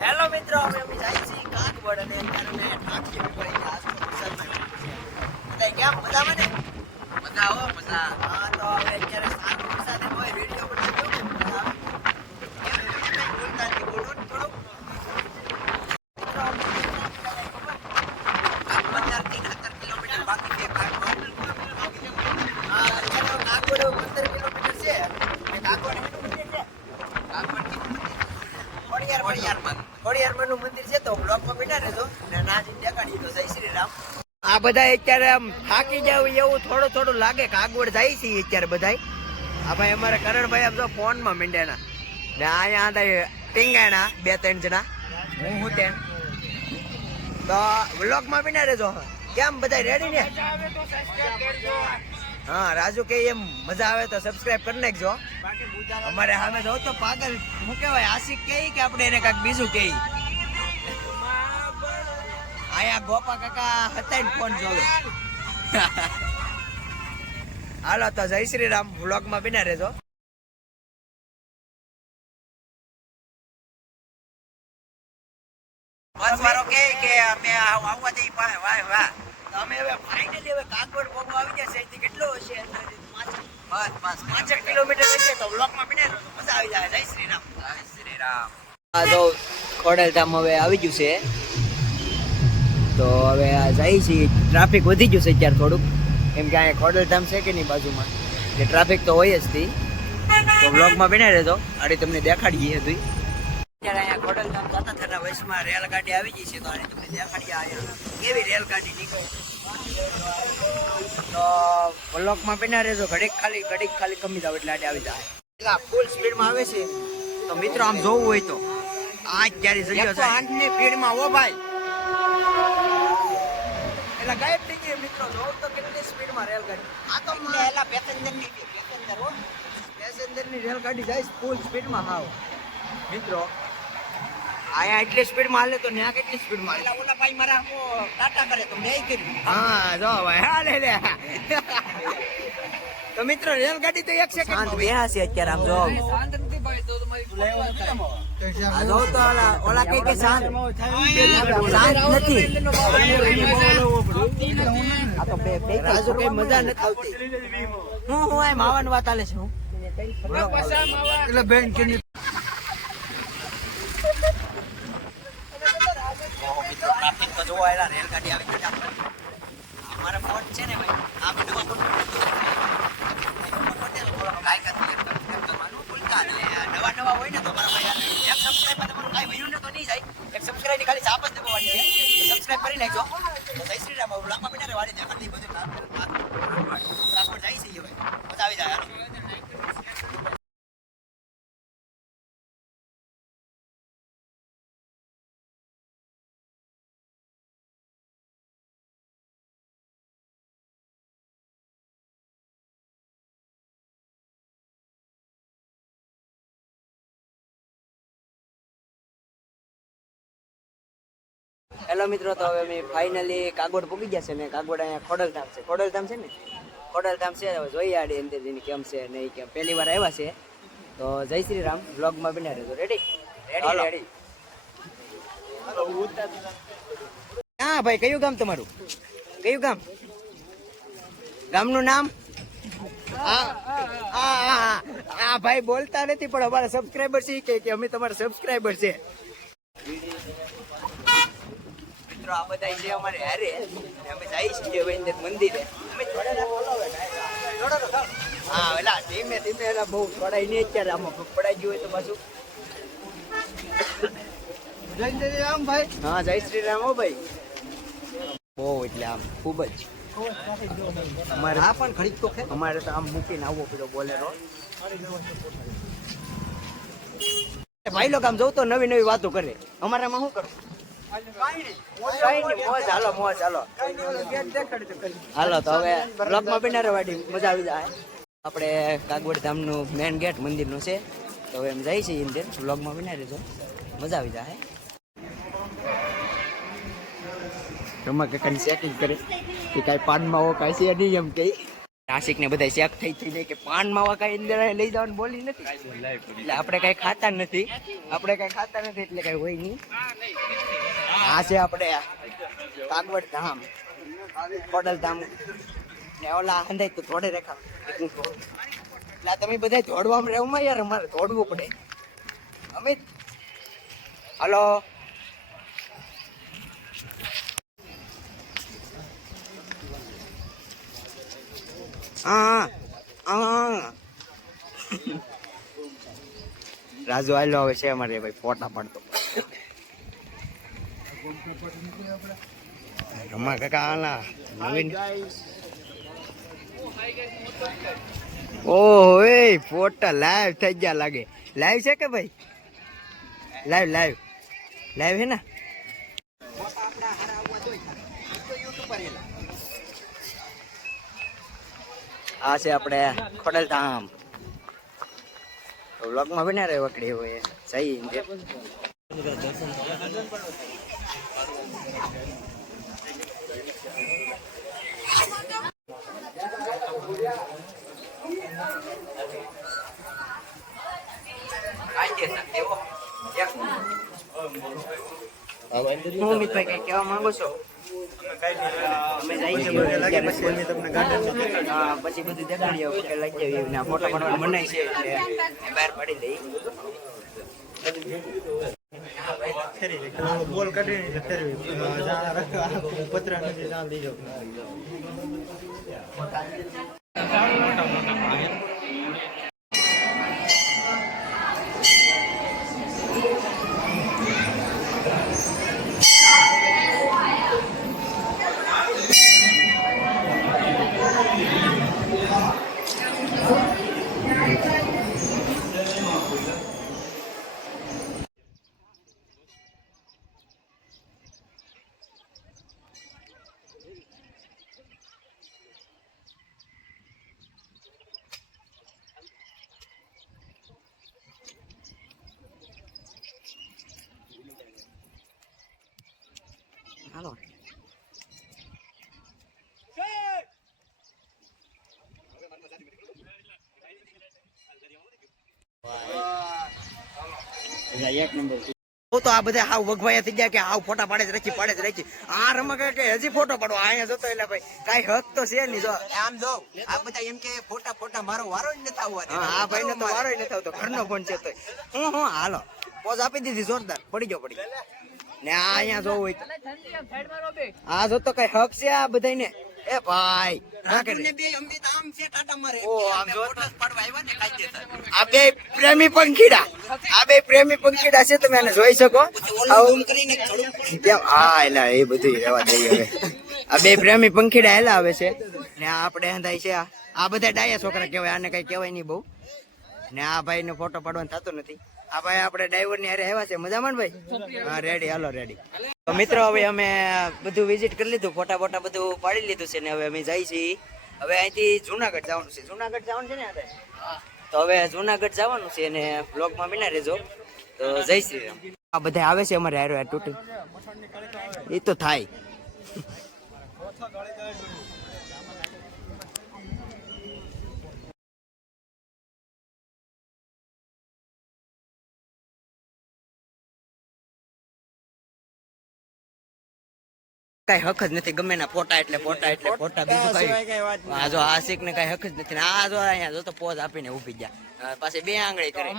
Hello મિત્રો અમે અમે જાય છીએ કાગવડ અને અત્યારે અમે ઠાઠીએ પડી ગયા આજ તો વરસાદમાં બધા કેમ મજામાં ને મજા હો મજા હા તો હવે અત્યારે સારો વરસાદ એમ હોય વીડિયો બનાવ્યો કે મજા આવે? કેમ તમે કંઈ બોલતા નહીં બોલો ને થોડુંક મિત્રો, અમે કેટલા ખબર? આ 15 થી 17 કિલોમીટર બાકી છે કાગવડ. હા અત્યારે કાગવડ 15 કિલોમીટર છે એ કાગવડ કેટલું મંદિર છે કાગવડ કેટલું મંદિર ખોડિયાર ખોડિયારમાં ખોડિયારમાંનું મંદિર છે તો બ્લોકમાં બેઠા રહેજો ને ના જઈને તો જય શ્રી આ બધા અત્યારે આમ થાકી જાવ એવું થોડું થોડું લાગે કે આગળ જાય છે અત્યારે બધા આ ભાઈ અમારે કરણભાઈ આમ જો ફોનમાં મીંડ્યાના ને અહીંયા હતા ટીંગાણા બે ત્રણ જણા. હું હું તેમ. તો બ્લોકમાં બેઠા રહેજો. કેમ બધા રેડી ને? હા, રાજુ કે એમ મજા આવે તો સબસ્ક્રાઇબ કરી નાખજો. અમારે સામે જો તો પાગલ હું કહેવાય, આશિક કે કે આપણે એને કાંઈક બીજું કહી આયા ગોપા કાકા હતા ને ફોન જોવે. હાલો, તો જય શ્રી રામ વ્લોગમાં બિના રહેજો. બસ મારો કે કે અમે આવવા દઈ વાહ વાહ અમે હવે ફાઇનલી હવે કાગવડ બોગો આવી ગયા છે. અહીંથી કેટલો હશે? બસ બસ પાંચેક કિલોમીટર હશે તો વ્લોગમાં બિના મજા આવી જાય. જય શ્રી રામ જય શ્રી રામ આ તો ખોડલધામ હવે આવી ગયું છે. તો હવે આ જાય છે. ટ્રાફિક વધી ગયું છે અત્યારે થોડુંક. કેમ કે અહીંયા ખોડલધામ છે કે નહીં બાજુમાં? કે ટ્રાફિક તો હોય જ થી તો બ્લોગમાં બને રહેતો આડી તમને દેખાડીએ હતું જતા રેલગાડી આવી ગઈ છે તો આને તમને દેખાડી આવ્યા કેવી રેલગાડી નીકળે. તો બ્લોકમાં બને રહેજો ઘડીક ખાલી ઘડીક ખાલી કમી જાવ એટલે આડે આવી જાય. એટલે ફૂલ સ્પીડમાં આવે છે. તો મિત્રો આમ જોવું હોય તો આ ક્યારે જગ્યા છે આઠની સ્પીડમાં હો ભાઈ. એટલે ગાયબ થઈ ગઈ મિત્રો જોઉં તો કેટલી સ્પીડમાં રેલગાડી. આ તો એલા પેસેન્જરની પેસેન્જર હો. પેસેન્જરની રેલગાડી જાય ફૂલ સ્પીડમાં હાવ. મિત્રો આયા એટલી સ્પીડમાં હાલે તો ન્યા કેટલી સ્પીડ હાલે? ઓલા ભાઈ મારા ટાટા કરે તો મેં કર્યું. હા જો ભાઈ હા લે તો મિત્રો રેલગાડી તો એક સેકન્ડ શાંત બેહા છે અત્યારે આમ જો. આ જો તો ઓલા ઓલા કઈ કે શાંત. શાંત નથી. આ તો બે બે રાજુ કઈ મજા નથી આવતી. હું હું આ માવાની વાત આલે છે એટલે બેન કે ટ્રાફિક તો જોવા આવેલા રેલગાડી આવી ગઈ આપણે અમારા ફોન છે ને ભાઈ આ કરવાનું ભૂલતા નહીં નવા નવા હોય ને તો મારા ભાઈ એક સબસ્ક્રાઇબ તમારું કાંઈ વયું ને તો નહીં જાય એક સબસ્ક્રાઇબ ખાલી ચાપ જ દેવાની છે સબસ્ક્રાઇબ કરી નાખજો જય શ્રી રામ લાંબા બેટા વાળી દેખાડી બધું હેલો મિત્રો તો હવે અમે ફાઇનલી કાગોડ પૂગી ગયા છે ને કાગોડ અહીંયા ખોડલધામ છે. ખોડલધામ છે ને? ખોડલધામ છે હવે જોઈએ આડી અંદર જઈને કેમ છે નહીં કેમ. પહેલી વાર આવ્યા છે. તો જય શ્રી રામ બ્લોગમાં બિના રહેજો. રેડી રેડી રેડી હા ભાઈ કયું ગામ તમારું? કયું ગામ? ગામનું નામ? આ ભાઈ બોલતા નથી પણ અમારા સબસ્ક્રાઈબર છે કે અમે તમારા સબસ્ક્રાઈબર છે. મિત્રો આ બધા છે અમારે હારે અમે જઈ છીએ ભાઈ મંદિરે. અમે. હા એલા ધીમે ધીમે એલા બહુ પડાય નહીં અત્યારે આમાં પડાઈ ગયું હોય તો પાછું. જય શ્રી રામ ભાઈ. હા જય શ્રી રામ હો ભાઈ. બહુ એટલે આમ ખૂબ જ. અમારે આ પણ ખરીદ તો ખે. અમારે તો આમ મૂકીને આવવો પડ્યો બોલેરો. ભાઈ લોકો આમ જોઉં તો નવી નવી વાતો કરે. અમારામાં શું કરું હાલો મોજ હાલો હાલો તો હવે મજા આવી જાય. આપણે કાગવડ ધામનું મેન ગેટ મંદિરનું છે. તો હવે એમ જાય છે અંદર બ્લોગમાં બિનારે જો. મજા આવી જાય રમા કાકાની ચેકિંગ કરે? કે કાંઈ પાનમાં હો કાંઈ છે નહીં એમ કઈ? નાસિક ને બધા શેક થઈ થઈ જાય કે પાન માવા કઈ અંદર લઈ જવાનું બોલી નથી. એટલે આપણે કઈ ખાતા નથી. આપણે કઈ ખાતા નથી એટલે કઈ હોય નહીં. આ છે આપણે કાગવડ ધામ કોડલ ધામ. ને ઓલા અંદાજ તો થોડે રેખા. એટલે તમે બધા દોડવામાં રહેવું યાર, અમારે જોડવું પડે. અમિત? હલો? રાજુ આવેલો હવે છે અમારે, ભાઈ, ફોટા પડતો. રમા કાકા, આના નવીન. ઓહો, એ ફોટા લાઈવ થઈ ગયા લાગે. લાઈવ છે કે ભાઈ? Live live. લાઈવ હે ને? આ છે આપણે ખોડલ ધામ વ્લોગમાં બના રહે વકડી હોય સહી કે કઈ કહેવા માંગો છો અમે જઈએ છીએ તમને હા, પછી બધું દેખાડી આવું કે લઈ જઈએ ના ફોટા પાડવાનું મનાય બહાર પાડી દઈ પત્ર નથી એક નંબર તો આ બધા હાવ વગવાયા થઈ ગયા કે હાવ ફોટા પાડે જ રાખી પાડે જ રાખી. આ રમક કે હજી ફોટો પાડો અહીંયા જોતો એટલે ભાઈ. કઈ હક તો છે નહીં જો. આમ જો આ બધા એમ કે ફોટા ફોટા મારો વારો જ નથી આવવા આ ભાઈ ને તો વારો જ નથી આવતો. ઘરનો ફોન છે તો હું હું હાલો. પોઝ આપી દીધી જોરદાર. પડી ગયો પડી ગયો. ને આ અહીંયા જોવું હોય હા આ જો તો કઈ હક છે આ બધાને એ ભાઈ ના કરે. ઓ આમ જો આ બે પ્રેમી પંખીડા. આ બે પ્રેમી પંખીડા છે તમે એને જોઈ શકો. આવું. કેમ? હા એલા એ બધું રહેવા દઈએ હવે. આ બે પ્રેમી પંખીડા હેલા આવે છે. ને આ આપણે હંધાય છે આ. બધા ડાયા છોકરા કહેવાય આને કઈ કહેવાય નહીં બહુ. ને આ ભાઈ ને ફોટો પાડવાનું થતું નથી. આ ભાઈ આપણે ડ્રાઈવરની હારે આવ્યા છે. મજામાં ભાઈ? હા રેડી હાલો રેડી તો મિત્રો, હવે અમે બધું વિઝિટ કરી લીધું. ફોટા ફોટા બધું પાડી લીધું છે ને હવે અમે જઈએ છીએ. હવે અહીંથી જુનાગઢ જવાનું છે. જુનાગઢ જવાનું છે ને આપણે તો હવે જુનાગઢ જવાનું છે અને બ્લોગમાં બિના રહેજો. તો જય શ્રી રામ આ બધા આવે છે અમારે હારો તૂટી. એ તો થાય. કઈ હક જ નથી ગમે ના ફોટા એટલે ફોટા એટલે ફોટા બીજું કઈ આ જો આશિક ને કઈ હક જ નથી. આ જો અહીંયા જો તો પોઝ આપીને ઊભી ગયા. પાસે પાછી બે આંગળી કરે.